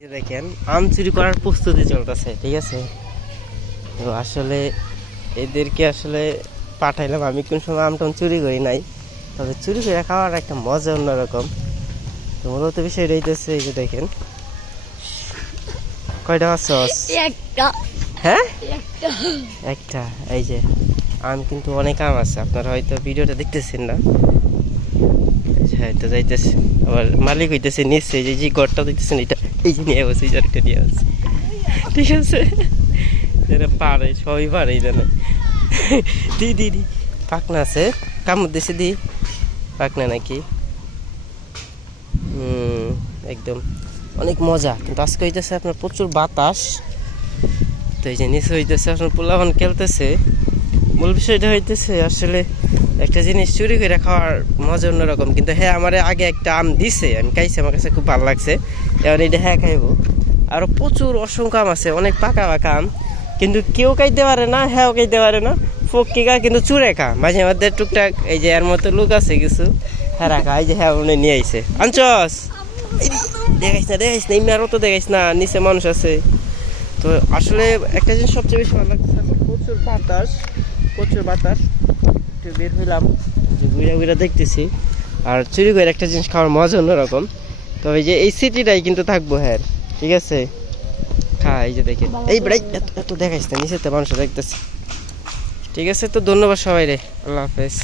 দেখেন আম চুরি করার প্রস্তুতি চলতেছে ঠিক আছে? তো আসলে এদেরকে আসলে পাঠাইলাম। আমি কোন সময় আম টাম চুরি করি নাই তবে চুরি করে খাওয়ার একটা মজা অন্যরকম। তো মূলত বিষয় রইতেছে এই যে দেখেন কয়টা সস? একটা। হ্যাঁ? একটা এই যে আম কিন্তু অনেক আম আছে আপনারা হয়তো ভিডিওটা দেখতেছেন না। হয়তো যাইতেছে। আবার মালিক হইতেছে নিচ্ছে যে যে গড়টা দেখতেছেন এটা এই যে নিয়ে বসে এই যে নিয়ে বসে ঠিক আছে। এরা পারে সবই পারে জানে। দি দি দি পাকনা আছে। কামড় দিছে দি। পাকনা নাকি? হুম একদম। অনেক মজা কিন্তু আজকে হইতেছে আপনার প্রচুর বাতাস। তো এই যে নিচে হইতেছে আপনার পোলাপান খেলতেছে। মূল বিষয়টা হইতেছে আসলে একটা জিনিস চুরি করে খাওয়ার মজা অন্যরকম। কিন্তু হ্যাঁ আমার আগে একটা আম দিছে, আমি খাইছি, আমার কাছে খুব ভালো লাগছে। এবার এটা হ্যাঁ খাইবো। আরও প্রচুর অসংখ্য আম আছে, অনেক পাকা পাকা আম। কিন্তু কেউ খাইতে পারে না হ্যাঁ খাইতে পারে না। ফকি খা, কিন্তু চুরে খা। মাঝে মধ্যে টুকটাক এই যে এর মতো লোক আছে কিছু হ্যাঁ রাখা এই যে হ্যাঁ উনি নিয়ে আইছে। আনচস দেখাইস না দেখাইস না এমনি আরও তো দেখাইস না, নিচে মানুষ আছে। তো আসলে একটা জিনিস সবচেয়ে বেশি ভালো লাগছে, প্রচুর বাতাস প্রচুর বাতাস। একটু বের হইলাম। ঘুরে ঘুরে দেখতেছি। আর চুরি করে একটা জিনিস খাওয়ার মজা অন্যরকম। তবে যে এই সিটিটাই কিন্তু থাকব হ্যাঁ। ঠিক আছে? খা এই যে দেখে এই বেড়াই এত এত দেখাইস না নিচেতে মানুষ দেখতেছি। ঠিক আছে তো ধন্যবাদ সবাই রে আল্লাহ হাফেজ।